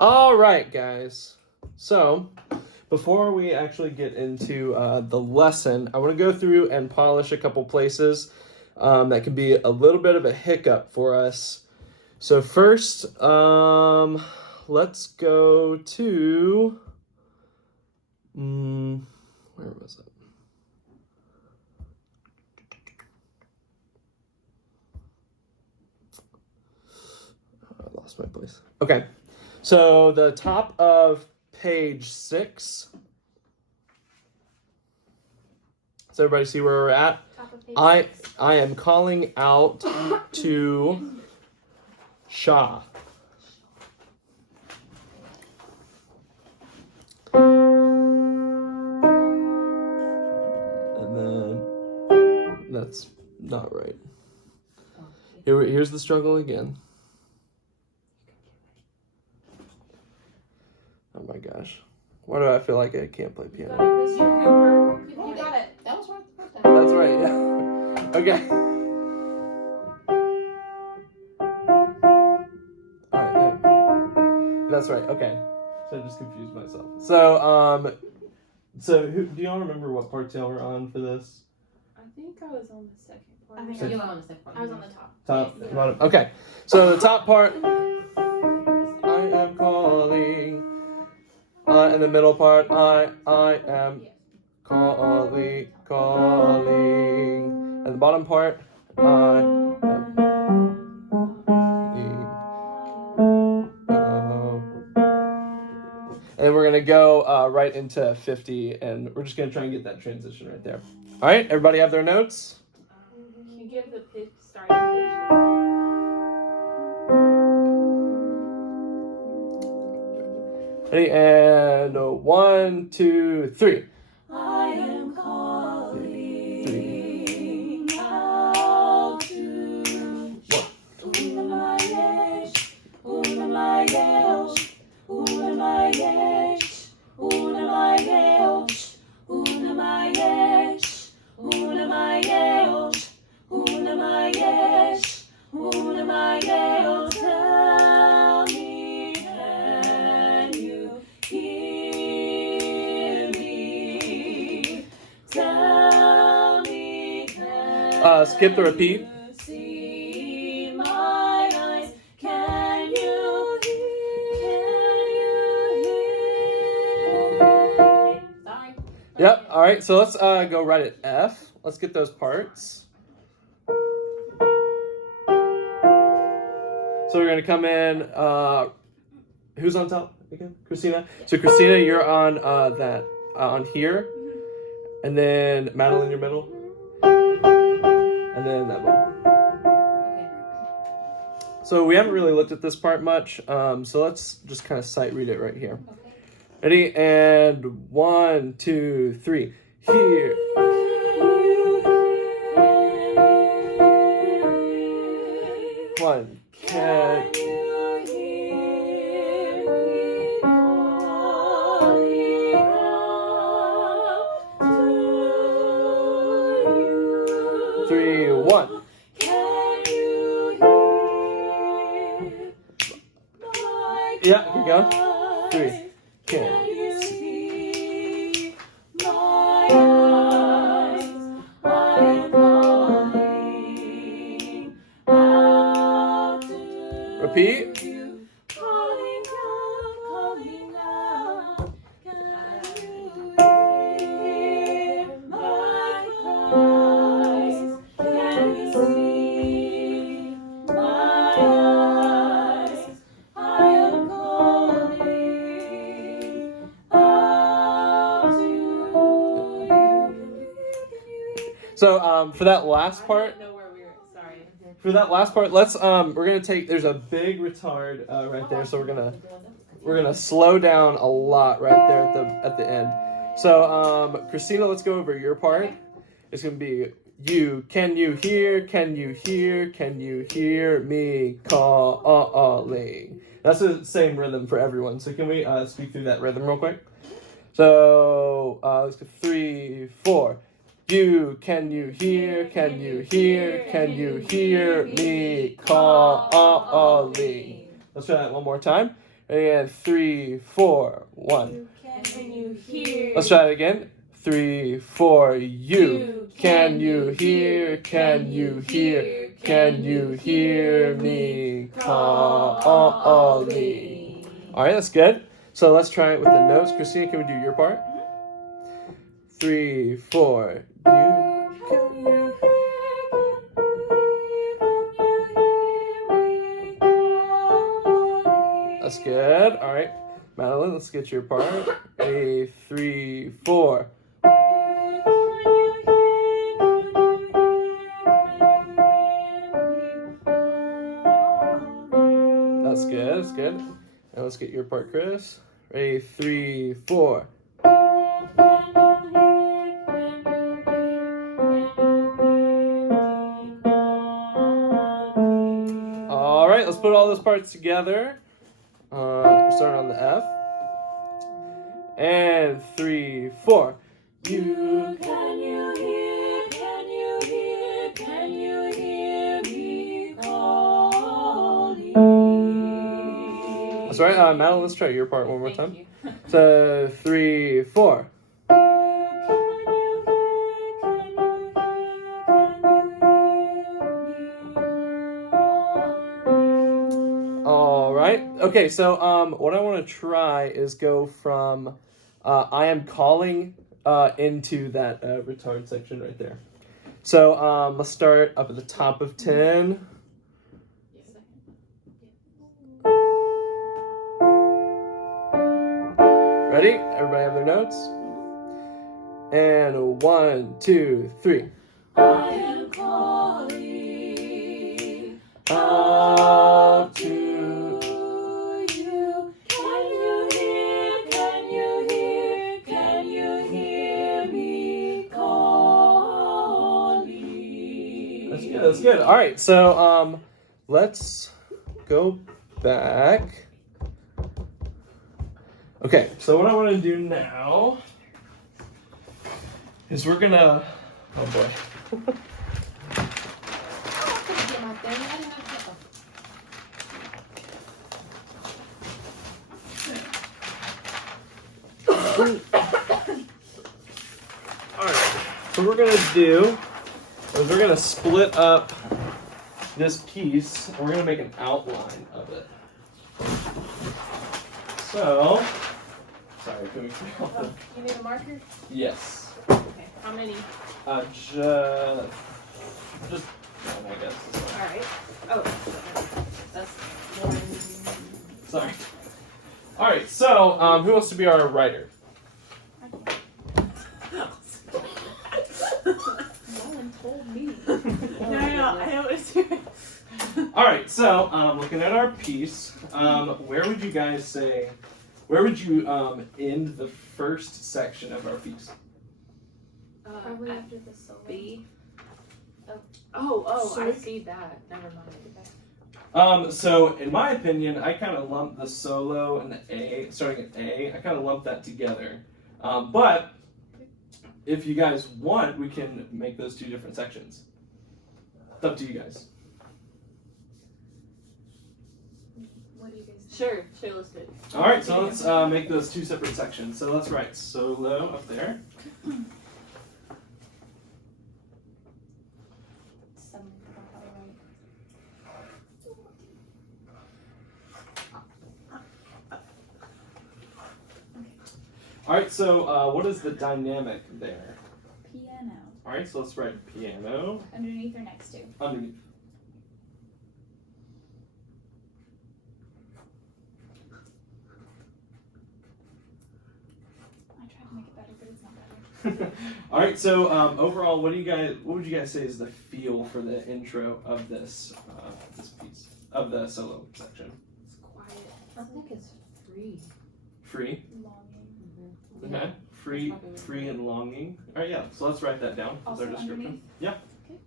All right, guys. So, before we actually get into the lesson, I want to go through and polish a couple places that can be a little bit of a hiccup for us. So first, let's go to, where was it? I lost my place. Okay, so the top of page 6. Does everybody see where we're at? I am calling out to Shah. And then that's not right. Here's the struggle again. Oh my gosh. Why do I feel like I can't play piano? You got it. That was right the first time. That's right, yeah. Okay. Alright, yeah. That's right, okay. So I just confused myself. So do y'all remember what parts y'all were on for this? I think I was on the second part. I think you were on the second part. I was on the top. Top, bottom. Okay. So the top part, I am calling. And the middle part, I am calling. And the bottom part, I am and we're gonna go right into 50, and we're just gonna try and get that transition right there. All right, everybody have their notes? Can you give the pitch starting pitch? Ready? And 1, 2, 3. I am calling out to Unamayesh, Unamayesh, Unamayesh, Unamayesh, Unamayesh, Unamayesh, Unamayesh, Unamayesh. Tell me, can you hear me? Tell me, can Skip the repeat. you see my eyes? Can you hear? Sorry. Yep. All right. So let's go right at F. Let's get those parts. So we're gonna come in. Who's on top again? Christina. So Christina, you're on that on here, and then Madeline, your middle, and then that one. Okay. So we haven't really looked at this part much. So let's just kind of sight read it right here. Okay. Ready? And 1, 2, 3. Here. One. Can Can you hear me calling out to you? 3, 1. Can you hear my Yeah, here you go. 3. cries? Can. Can you see my eyes? I am calling out to Repeat. you. Calling out. Can you hear my cries? Can you see my eyes? I am calling out to you. So for that last part. I didn't know where we were. Sorry. For that last part, let's we're gonna take. There's a big retard right there, so we're gonna slow down a lot right there at the end. So Christina, let's go over your part. It's gonna be you. Can you hear? Can you hear? Can you hear me calling? That's the same rhythm for everyone. So can we speak through that rhythm real quick? So let's go 3, 4. You, can you hear? Can you hear? Can you hear me calling? Let's try that one more time. And 3, 4, 1. Can you hear? Let's try it again. 3, 4, you. Can you hear? Can you hear? Can you hear me calling? All right, that's good. So let's try it with the notes. Christina, can we do your part? 3, 4, you. That's good. All right, Madeline, let's get your part. 3, 4. That's good. That's good. And let's get your part, Chris. 3, 4. All right, let's put all those parts together. Starting on the F. And 3, 4. You. Can you hear? Can you hear? Can you hear me calling? That's right. Madeline, let's try your part one more time. Thank you. So 3, 4. All right. Okay. So what I want to try is go from I am calling into that retard section right there. So let's start up at the top of 10. Ready? Everybody have their notes? And 1, 2, 3. I am calling Up to. you. Can you hear? Can you hear? Can you hear me calling? That's good. That's good. All right. So let's go back. Okay. So what I want to do now is we're gonna. Oh boy. I couldn't get my thing. I didn't have to. All right. So what we're gonna do is we're gonna split up this piece and we're gonna make an outline of it. So, sorry, can we figure out the... You need a marker? Yes. Okay. How many? Just one, I guess. All right. Oh, that's one. Sorry. All right. So, who wants to be our writer? No one told me. No, I know what to do. All right. So, looking at our piece, where would you guys say? Where would you end the first section of our piece? Probably After the solo. B. Oh, I Sick. see that. Never mind. So in my opinion, I kind of lump the solo and the A, starting at A, I kind of lump that together. But if you guys want, we can make those two different sections. It's up to you guys. What do you guys think? Sure, let's do it. All right, so let's make those two separate sections. So let's write solo up there. Suddenly forgot how to write. All right, so what is the dynamic there? Piano. All right, so let's write piano Underneath or next to? underneath. I tried to make it better, but it's not better. All right, so overall, what would you guys say is the feel for the intro of this this piece of the solo section? It's quiet. I think it's free. Free, Longing. okay. Free and longing. All right, yeah. So let's write that down as Also our description. underneath? Yeah. Okay.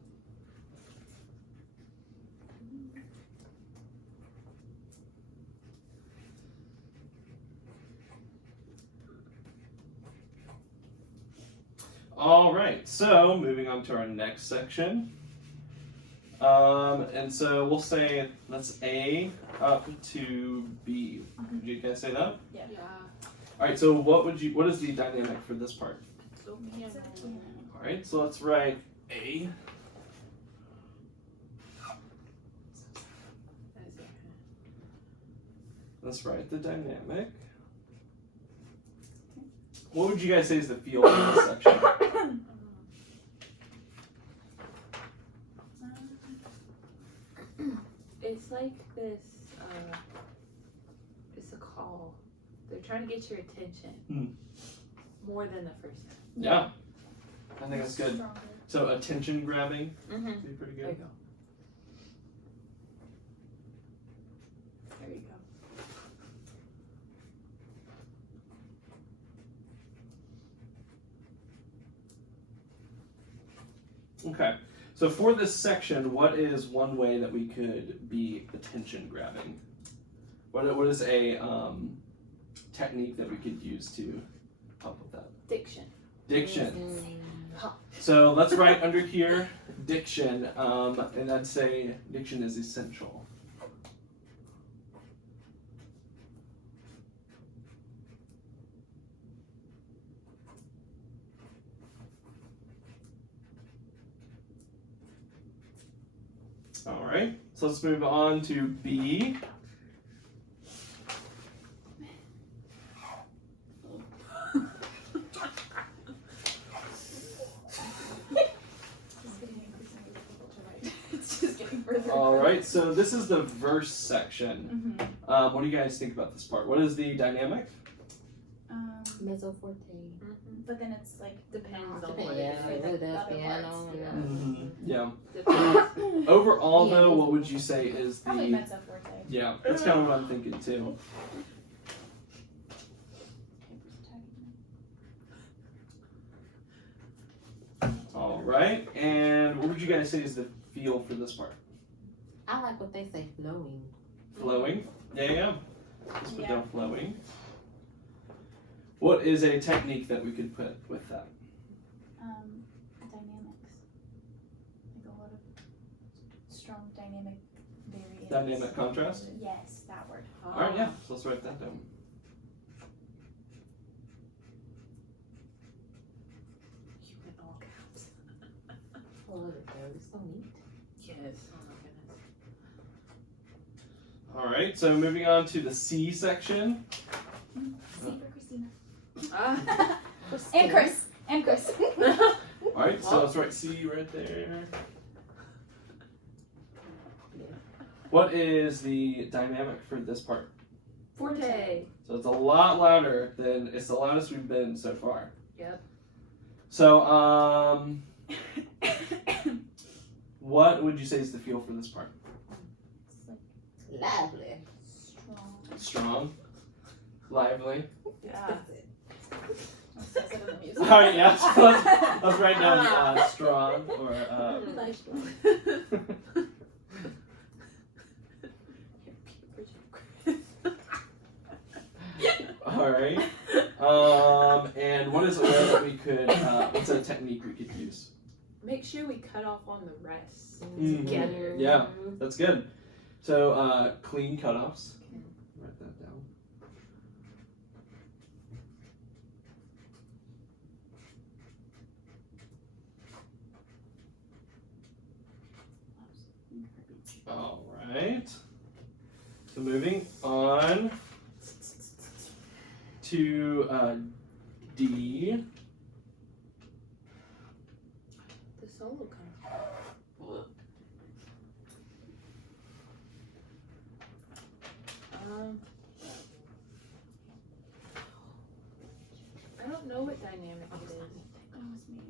All right. So moving on to our next section. And so we'll say that's A up to B. Would you Can I say that? Yeah. All right. So what is the dynamic for this part? All right. So let's write A. Let's write the dynamic. What would you guys say is the feel for this section? It's like this, it's a call. They're trying to get your attention more than the first time. Yeah, I think that's good. Stronger. So attention grabbing Mm-hmm. would be pretty There you good. go. There you go. Okay. So for this section, what is one way that we could be attention grabbing? What is a technique that we could use to help with that? Diction. Diction. So let's write under here diction, and I'd say diction is essential. All right, so let's move on to B. It's getting increasingly difficult to write. It's just getting further. All right, so this is the verse section. Mm-hmm. What do you guys think about this part? What is the dynamic? Mezzo forte. But then it's like Depends on Depends. what Yeah, it is. For with the the other piano. parts, and Yeah. Depends. Overall, Yeah. though, what would you say is probably the? mezzo forte. Yeah, that's kind of what I'm thinking too. Paper's attacking me. All right, and what would you guys say is the feel for this part? I like what they say, flowing. Flowing? Yeah. Let's put Yeah. down flowing. What is a technique that we could put with that? Dynamics. Like a lot of strong dynamic variants. Dynamic contrast? Yes, that word. All right, yeah, so let's write that down. You went all caps. Oh, look at those. So neat. Yes. Oh my goodness. All right, so moving on to the C section. C for Christina. Ah. And Chris. And Chris. All right, so let's write C right there. What is the dynamic for this part? Forte. So it's a lot louder than it's the loudest we've been so far. Yep. So what would you say is the feel for this part? It's like Lively. strong. Strong, lively. Yeah. It says it in the music. All right, yeah. So let's write down strong or. All right. And what is a way that we could? What's a technique we could use? Make sure we cut off on the rest Mhm. together. Yeah, that's good. So clean cutoffs. Write that down. All right. So moving on to D. The solo kind I don't know what dynamic it is. Oh, it's me. I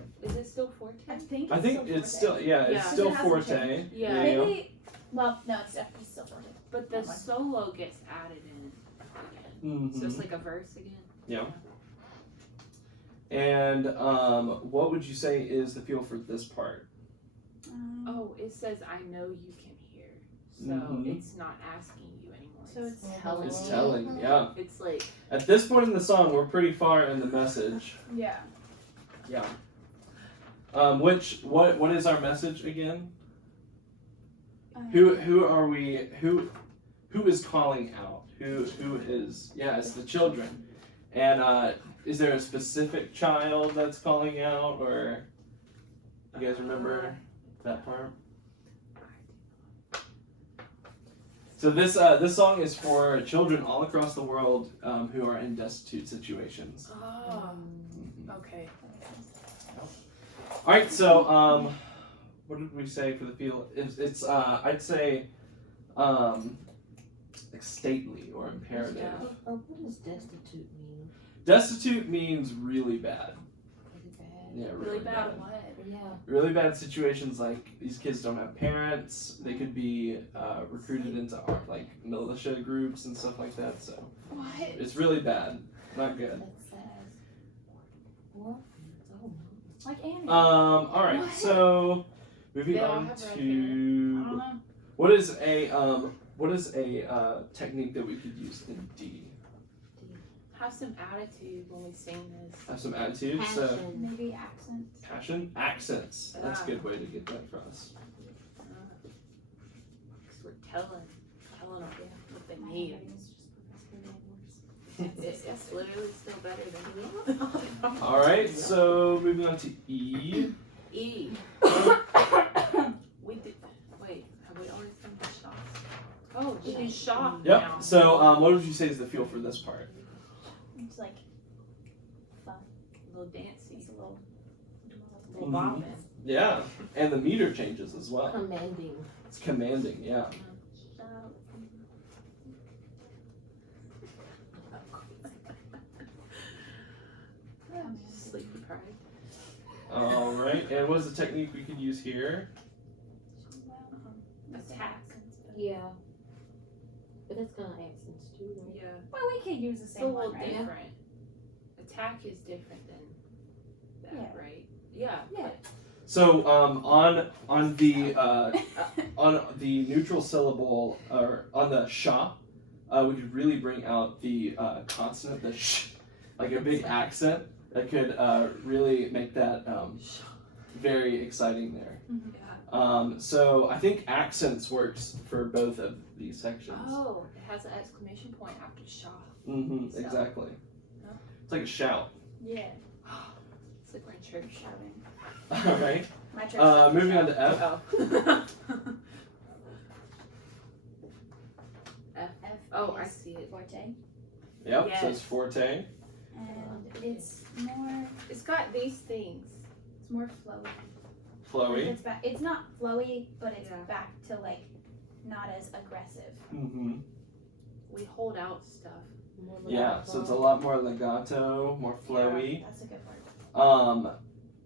can't answer that. Is it still forte? I think It's still it's Yeah. still It hasn't forte. changed. Yeah. Maybe. Well, no, it's definitely still forte. But the Never mind. solo gets added in again. So it's like a verse again. Yeah. And what would you say is the feel for this part? Oh, it says I know you can hear. So Mhm. it's not asking you anymore. So it's Telling. It's telling. Yeah. It's like At this point in the song, we're pretty far in the message. yeah. Yeah. What is our message again? Who are we? Who who is calling out? Who is? Yeah, it's the children. And is there a specific child that's calling out, or you guys remember that part? So this song is for children all across the world who are in destitute situations. Oh, okay. All right, so what did we say for the feel? It's I'd say like stately or imperative. Oh, what does destitute mean? Destitute means really bad. Really bad. Yeah, Really bad what? Yeah. Really bad situations, like these kids don't have parents. They could be recruited into like militia groups and stuff like that. So What? it's really bad, not good. That's sad. What? Oh, Like Annie. All right, What? so moving They all on have red hair. I to don't know. what is a technique that we could use in D? Have some attitude when we sing this. Have some attitude. So Passion. Maybe accents. passion, accents. That's a good way to get that across. Because we're telling them what they My need. handwriting is just progressively worse. It's literally still better than me. All right, so moving on to E. E. We did. Wait, have we already done the shots? Oh, we do shot Yep. now. So what would you say is the feel for this part? It's like A little dancey. it's a little. A little bobbing. Yeah, and the meter changes as well. Commanding. It's commanding. Yeah. Sleep deprived. All right, and what is the technique we could use here? Attack. Yeah. But that's kind of accents too, right? Yeah. Well, we could use the It's a same little one, right? different. Attack is different than that, Yeah. right? Yeah. Yeah. So on the neutral syllable or on the sha, we could really bring out the consonant, the sh, like a big accent that could really make that very exciting there. Yeah. So I think accents works for both of these sections. Oh, it has an exclamation point after shah. Mm-hmm. So- Exactly. No? It's like a shout. Yeah. It's like we're in church. Shouting. All right. My church. Moving on to F. Oh. F. F. Oh, I is see it. Forte. Yep. So Yes. it's forte. And it's more. It's got these things. It's more flowy. Flowy. It's back. It's not flowy, but it's Yeah. back to like not as aggressive. Mm-hmm. We hold out stuff. More Yeah. So it's a lot more legato, more flowy. That's a good word.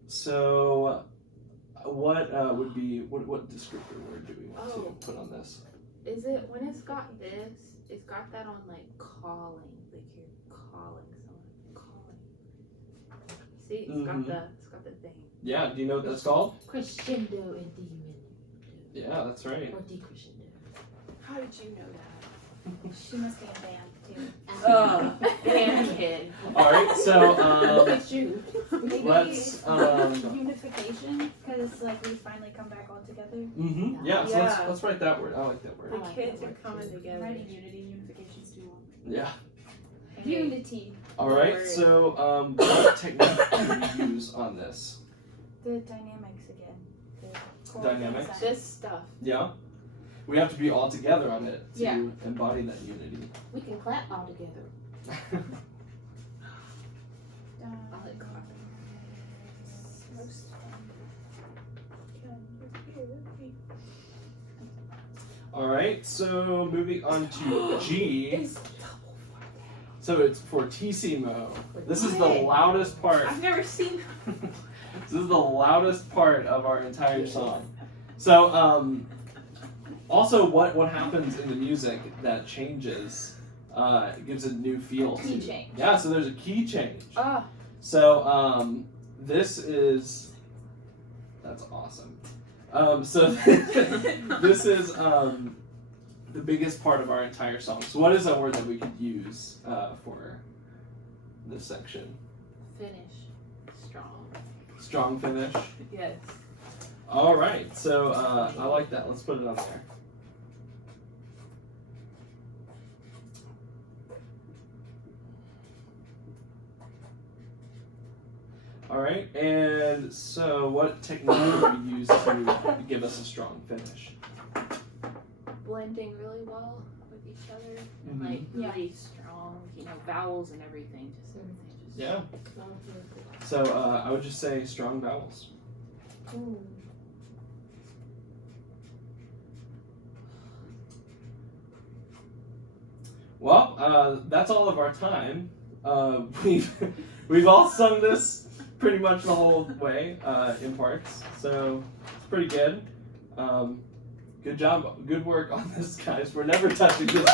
So what would be what descriptor word do we want Oh. to put on this? Is it when it's got this? It's got that on like calling, like you're calling someone, calling. See, it's got the thing. Yeah. Do you know what that's called? crescendo and diminuendo. Yeah, that's right. Or decrescendo. How did you know that? She must be in band too. Oh, band kid. All right. So Look at you. Maybe let's unification, because like we finally come back all together. Mm-hmm. Yeah. So Yeah. let's write that word. I like that word. The I like kids that are word, coming too. together. Writing unity, unification's too long. Yeah. Unity. All right. Word. So what technique do we use on this? The dynamics again. The core Dynamics? inside. This stuff. Yeah. We have to be all together on it to Yeah. embody that unity. We can clap all together. I like clapping. All right. So moving on to G. It's So it's fortissimo. This is the What? loudest part. I've never seen. This is the loudest part of our entire song. So also what happens in the music that changes gives a new feel. Key to- change. Yeah. So there's a key change. Ah, So this is that's awesome. So this is the biggest part of our entire song. So what is a word that we could use for this section? finish strong. Strong finish. Yes. All right. So I like that. Let's put it on there. All right, and so what technique do we use to give us a strong finish? Blending really well with each other and Mhm. like Yeah. really strong, vowels and everything. Just everything. Just Yeah. So I would just say strong vowels. Ooh. Well, that's all of our time. We've all sung this pretty much the whole way in parts, so it's pretty good. Good job, good work on this, guys. We're never touching this.